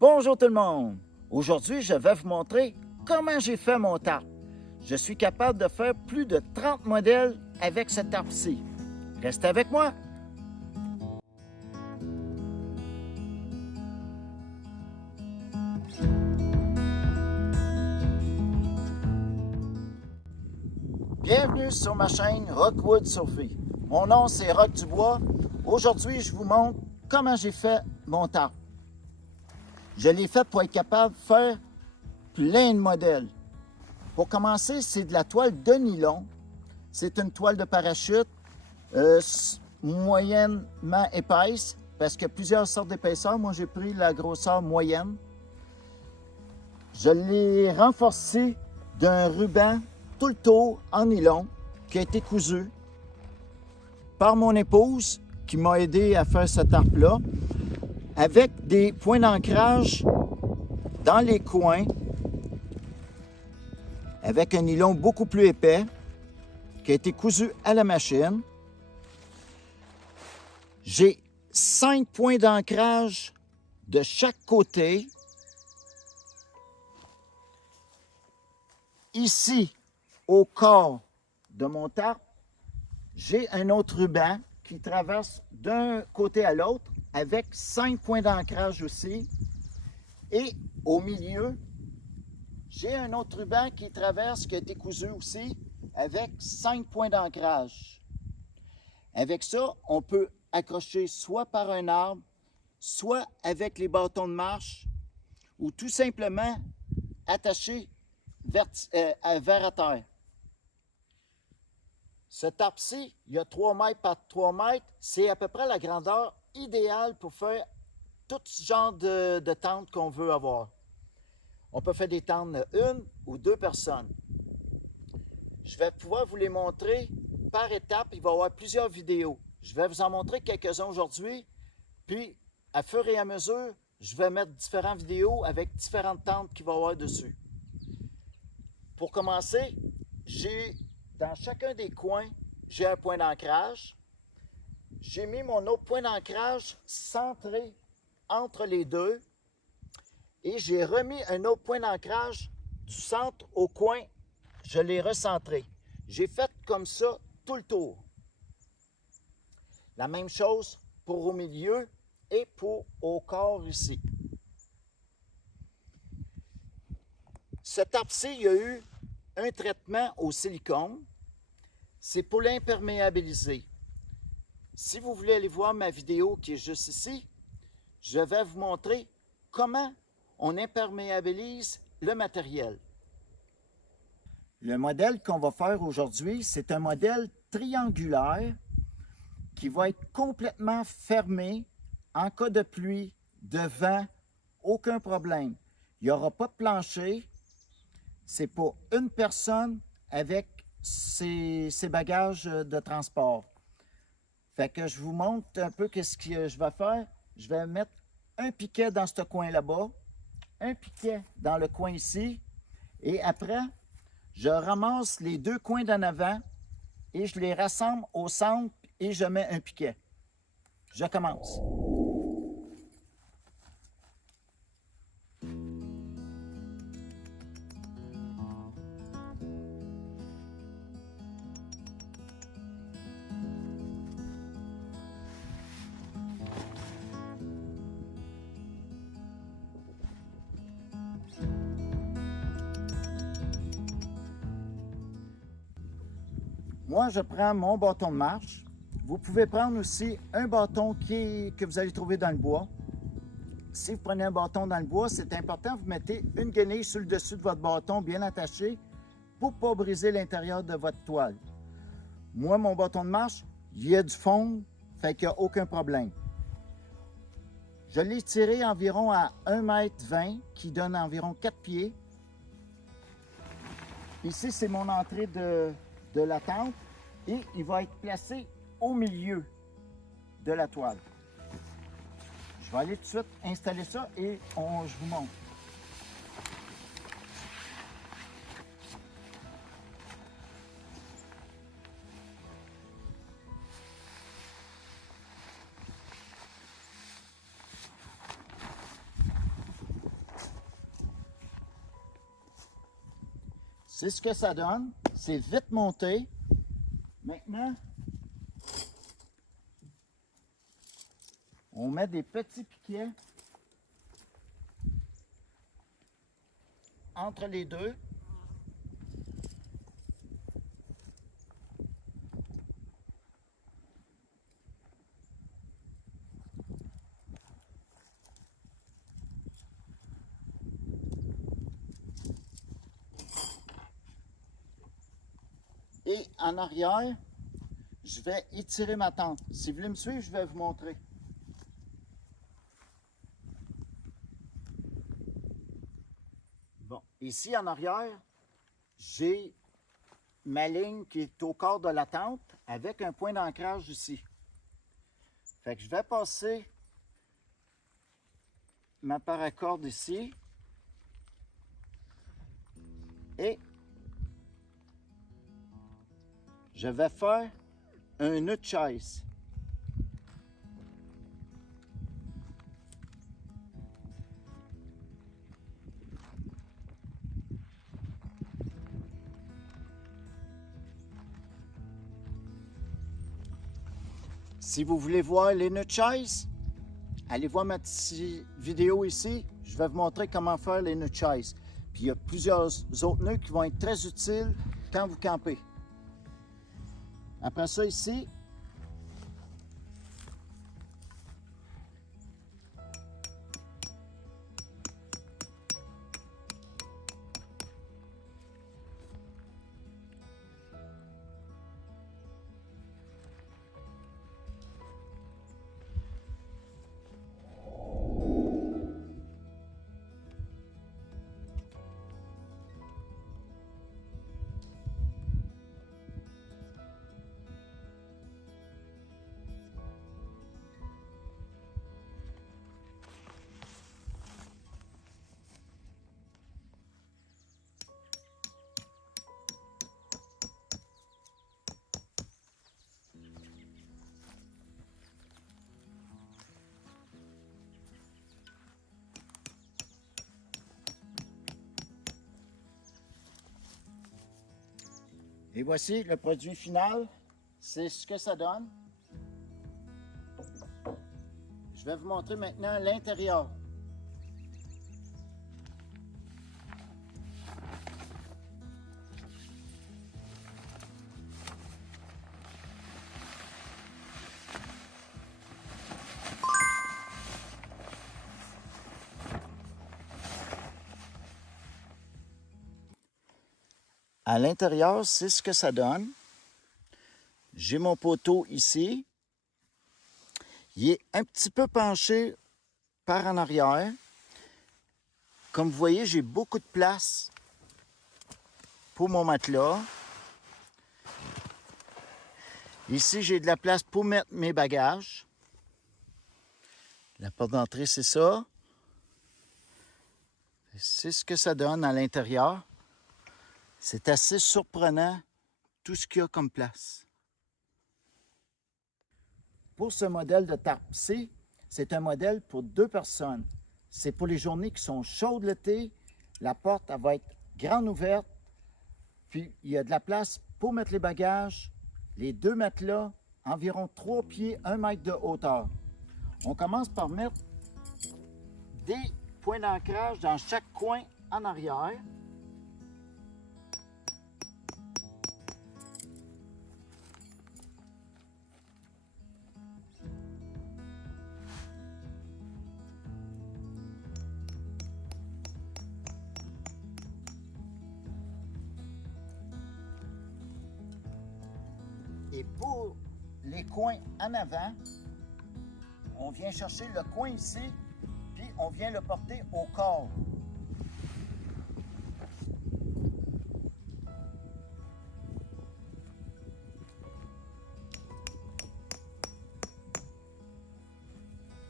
Bonjour tout le monde! Aujourd'hui, je vais vous montrer comment j'ai fait mon tarp. Je suis capable de faire plus de 30 modèles avec ce tarp-ci. Restez avec moi! Bienvenue sur ma chaîne Rockwood Surfing. Mon nom c'est Rock Dubois. Aujourd'hui, je vous montre comment j'ai fait mon tarp. Je l'ai fait pour être capable de faire plein de modèles. Pour commencer, c'est de la toile de nylon. C'est une toile de parachute moyennement épaisse parce qu'il y a plusieurs sortes d'épaisseurs. Moi, j'ai pris la grosseur moyenne. Je l'ai renforcé d'un ruban tout le tour en nylon qui a été cousu par mon épouse qui m'a aidé à faire ce tarp-là avec des points d'ancrage dans les coins avec un nylon beaucoup plus épais qui a été cousu à la machine. J'ai 5 points d'ancrage de chaque côté. Ici, au corps de mon tarp, j'ai un autre ruban qui traverse d'un côté à l'autre avec 5 points d'ancrage aussi. Et au milieu, j'ai un autre ruban qui traverse, qui a été cousu aussi, avec 5 points d'ancrage. Avec ça, on peut accrocher soit par un arbre, soit avec les bâtons de marche, ou tout simplement attacher vers à terre. Ce tarp-ci, il y a 3 mètres par 3 mètres. C'est à peu près la grandeur idéale pour faire tout ce genre de tentes qu'on veut avoir. On peut faire des tentes de 1 ou 2 personnes. Je vais pouvoir vous les montrer par étapes. Il va y avoir plusieurs vidéos. Je vais vous en montrer quelques-uns aujourd'hui. Puis, à fur et à mesure, je vais mettre différentes vidéos avec différentes tentes qu'il va y avoir dessus. Pour commencer, dans chacun des coins, j'ai un point d'ancrage. J'ai mis mon autre point d'ancrage centré entre les deux. Et j'ai remis un autre point d'ancrage du centre au coin. Je l'ai recentré. J'ai fait comme ça tout le tour. La même chose pour au milieu et pour au corps ici. Ce tarp-ci, il y a eu un traitement au silicone. C'est pour l'imperméabiliser. Si vous voulez aller voir ma vidéo qui est juste ici, je vais vous montrer comment on imperméabilise le matériel. Le modèle qu'on va faire aujourd'hui, c'est un modèle triangulaire qui va être complètement fermé en cas de pluie, de vent, aucun problème. Il n'y aura pas de plancher. C'est pour une personne avec ses bagages de transport. Fait que je vous montre un peu qu'est-ce que je vais faire. Je vais mettre un piquet dans ce coin là-bas, un piquet dans le coin ici, et après, je ramasse les 2 coins d'en avant et je les rassemble au centre et je mets un piquet. Je commence. Moi, je prends mon bâton de marche. Vous pouvez prendre aussi un bâton que vous allez trouver dans le bois. Si vous prenez un bâton dans le bois, c'est important, vous mettez une guenille sur le dessus de votre bâton bien attaché pour ne pas briser l'intérieur de votre toile. Moi, mon bâton de marche, il y a du fond, fait qu'il n'y a aucun problème. Je l'ai tiré environ à 1,20 m, qui donne environ 4 pieds. Ici, c'est mon entrée de la tente et il va être placé au milieu de la toile. Je vais aller tout de suite installer ça et je vous montre. C'est ce que ça donne. C'est vite monté. Maintenant, on met des petits piquets entre les deux. Et en arrière, je vais étirer ma tente. Si vous voulez me suivre, je vais vous montrer. Bon, ici en arrière, j'ai ma ligne qui est au corps de la tente avec un point d'ancrage ici. Fait que je vais passer ma paracorde ici et je vais faire un nœud de chaise. Si vous voulez voir les nœuds de chaise, allez voir ma petite vidéo ici. Je vais vous montrer comment faire les nœuds de chaise. Puis il y a plusieurs autres nœuds qui vont être très utiles quand vous campez. Après ça ici, et voici le produit final. C'est ce que ça donne. Je vais vous montrer maintenant l'intérieur. À l'intérieur, c'est ce que ça donne. J'ai mon poteau ici. Il est un petit peu penché par en arrière. Comme vous voyez, j'ai beaucoup de place pour mon matelas. Ici, j'ai de la place pour mettre mes bagages. La porte d'entrée, c'est ça. C'est ce que ça donne à l'intérieur. C'est assez surprenant tout ce qu'il y a comme place. Pour ce modèle de tarpe-C, c'est un modèle pour 2 personnes. C'est pour les journées qui sont chaudes l'été. La porte elle va être grande ouverte. Puis il y a de la place pour mettre les bagages. Les 2 matelas, environ 3 pieds, 1 mètre de hauteur. On commence par mettre des points d'ancrage dans chaque coin en arrière. Et pour les coins en avant, on vient chercher le coin ici, puis on vient le porter au corps.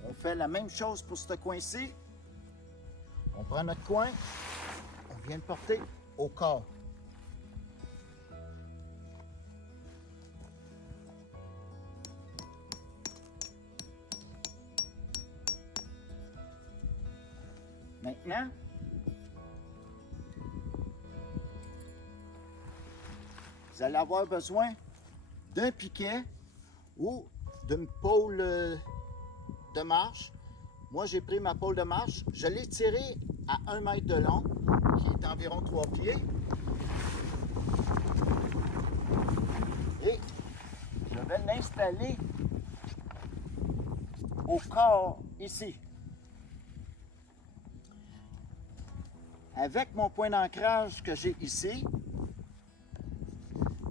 On fait la même chose pour ce coin-ci. On prend notre coin, on vient le porter au corps. Maintenant, vous allez avoir besoin d'un piquet ou d'une pôle de marche. Moi, j'ai pris ma pôle de marche. Je l'ai tirée à 1 mètre de long, qui est environ 3 pieds. Et je vais l'installer au corps ici. Avec mon point d'ancrage que j'ai ici,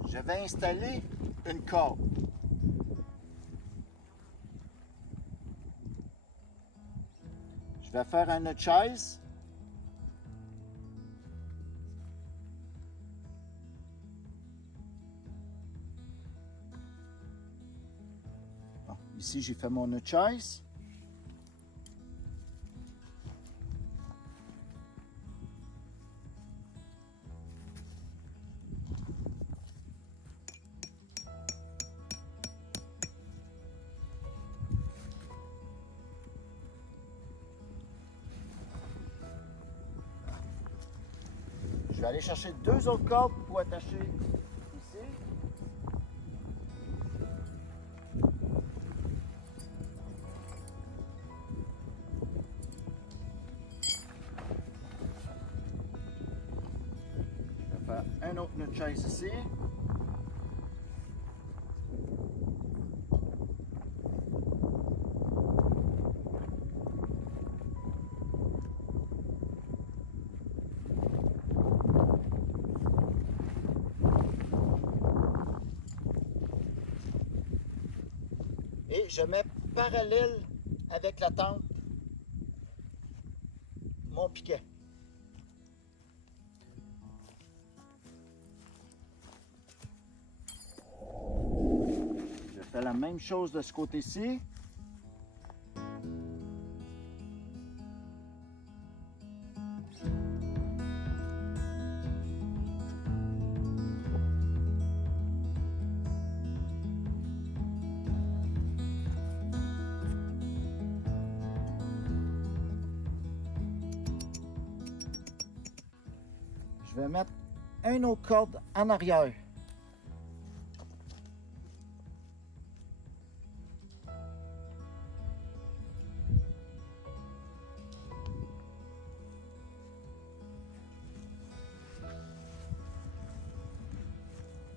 je vais installer une corde. Je vais faire un nœud de chaise. Bon, ici, j'ai fait mon nœud de chaise. Je vais aller chercher 2 autres cordes pour attacher ici. Je vais faire un autre nœud de chaise ici. Et je mets parallèle avec la tente mon piquet. Je fais la même chose de ce côté-ci. Je vais mettre une autre corde en arrière.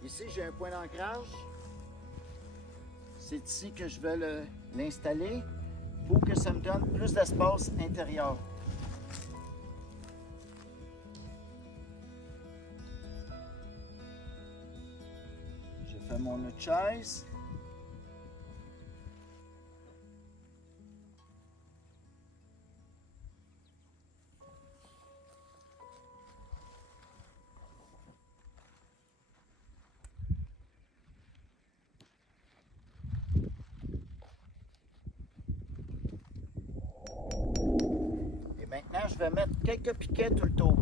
Ici, j'ai un point d'ancrage. C'est ici que je vais l'installer pour que ça me donne plus d'espace intérieur. Je fais mon nœud de chaise. Et maintenant, je vais mettre quelques piquets tout le tour.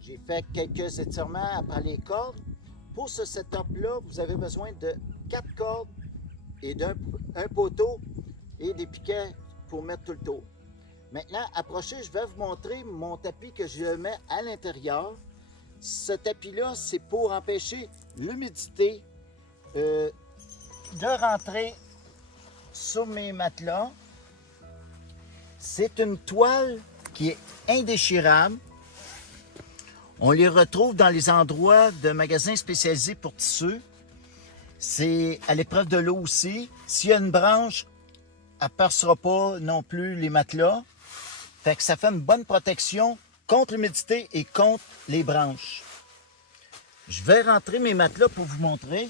J'ai fait quelques étirements après les cordes. Pour ce setup-là, vous avez besoin de 4 cordes et d'un poteau et des piquets pour mettre tout le tour. Maintenant, approchez, je vais vous montrer mon tapis que je mets à l'intérieur. Ce tapis-là, c'est pour empêcher l'humidité de rentrer sur mes matelas. C'est une toile qui est indéchirable. On les retrouve dans les endroits de magasins spécialisés pour tissus. C'est à l'épreuve de l'eau aussi. S'il y a une branche, elle ne percera pas non plus les matelas. Fait que ça fait une bonne protection contre l'humidité et contre les branches. Je vais rentrer mes matelas pour vous montrer.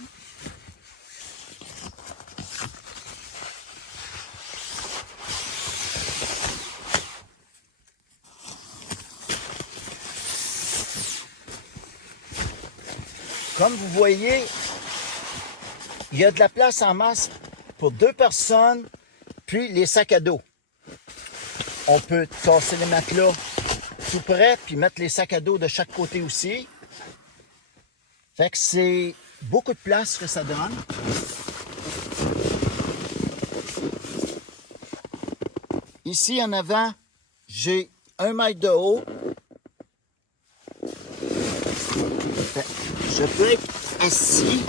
Comme vous voyez, il y a de la place en masse pour 2 personnes, puis les sacs à dos. On peut tasser les matelas tout près, puis mettre les sacs à dos de chaque côté aussi. Fait que c'est beaucoup de place que ça donne. Ici en avant, j'ai 1 mètre de haut. Je peux être assis.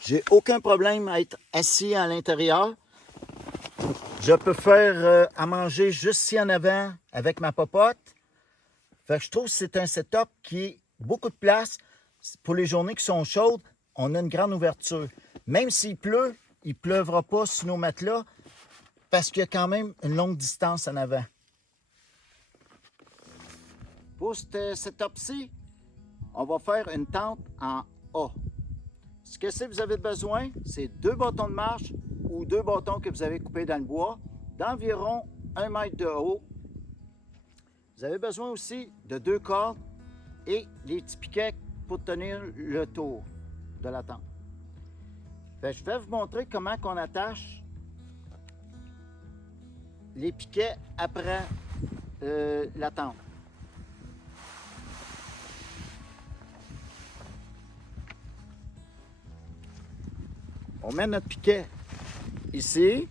J'ai aucun problème à être assis à l'intérieur. Je peux faire à manger juste ici en avant avec ma popote. Fait que je trouve que c'est un setup qui est beaucoup de place. Pour les journées qui sont chaudes, on a une grande ouverture. Même s'il pleut, il ne pleuvra pas sur nos matelas parce qu'il y a quand même une longue distance en avant. Pour ce setup-ci, on va faire une tente en A. Ce que vous avez besoin, c'est 2 bâtons de marche ou 2 bâtons que vous avez coupés dans le bois d'environ 1 mètre de haut. Vous avez besoin aussi de 2 cordes et les petits piquets pour tenir le tour de la tente. Fait, je vais vous montrer comment on attache les piquets après la tente. On met notre piquet ici.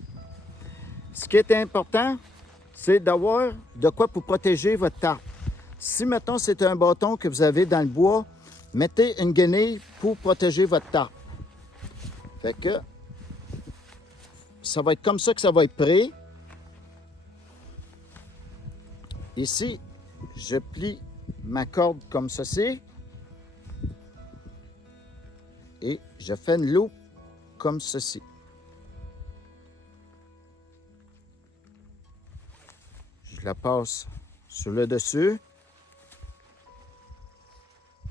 Ce qui est important, c'est d'avoir de quoi pour protéger votre tarpe. Si, mettons, c'est un bâton que vous avez dans le bois, mettez une guenille pour protéger votre tarpe. Fait que ça va être comme ça que ça va être prêt. Ici, je plie ma corde comme ceci. Et je fais une loupe comme ceci. Je la passe sur le dessus.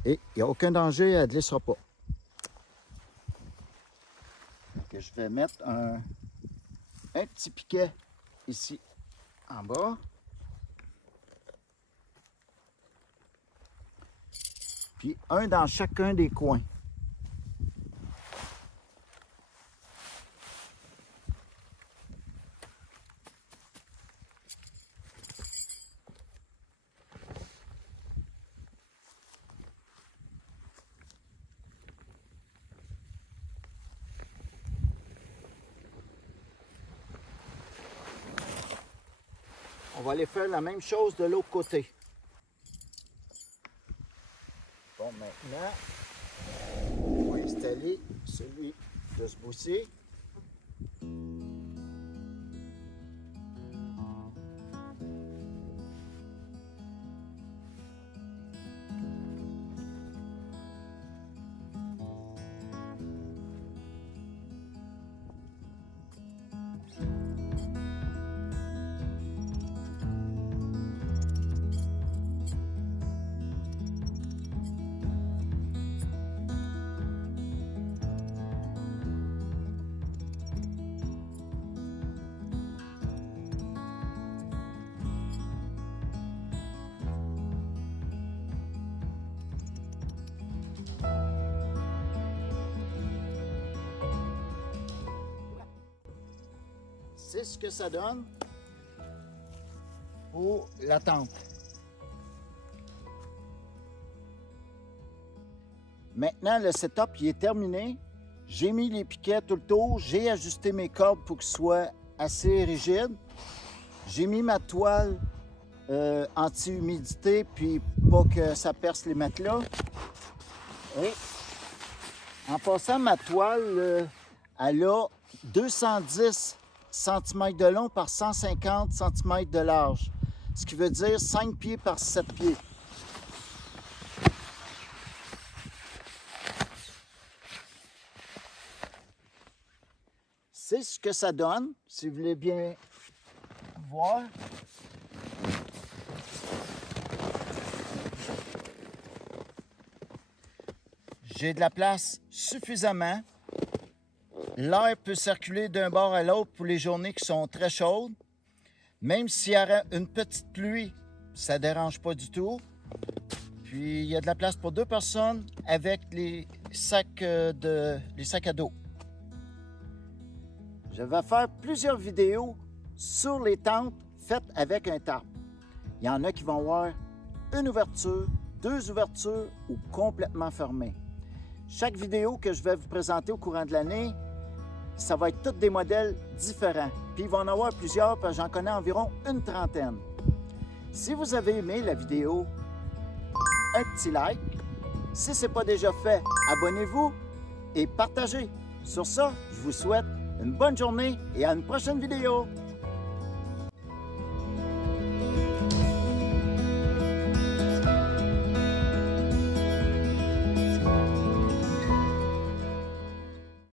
Et il n'y a aucun danger, elle ne glissera pas. Donc, je vais mettre un petit piquet ici en bas. Puis un dans chacun des coins. On va aller faire la même chose de l'autre côté. Bon, maintenant, on va installer celui de ce bout-ci. C'est ce que ça donne pour la tente. Maintenant, le setup il est terminé. J'ai mis les piquets tout le tour. J'ai ajusté mes cordes pour qu'ils soient assez rigides. J'ai mis ma toile anti-humidité, puis pas que ça perce les matelas. Et en passant, ma toile, elle a 210 cm de long par 150 cm de large. Ce qui veut dire 5 pieds par 7 pieds. C'est ce que ça donne, si vous voulez bien voir. J'ai de la place suffisamment. L'air peut circuler d'un bord à l'autre pour les journées qui sont très chaudes. Même s'il y aurait une petite pluie, ça ne dérange pas du tout. Puis il y a de la place pour 2 personnes avec les sacs les sacs à dos. Je vais faire plusieurs vidéos sur les tentes faites avec un tarp. Il y en a qui vont avoir une ouverture, 2 ouvertures ou complètement fermées. Chaque vidéo que je vais vous présenter au courant de l'année, ça va être tous des modèles différents. Puis il va en avoir plusieurs, parce que j'en connais environ une trentaine. Si vous avez aimé la vidéo, un petit like. Si ce n'est pas déjà fait, abonnez-vous et partagez. Sur ça, je vous souhaite une bonne journée et à une prochaine vidéo.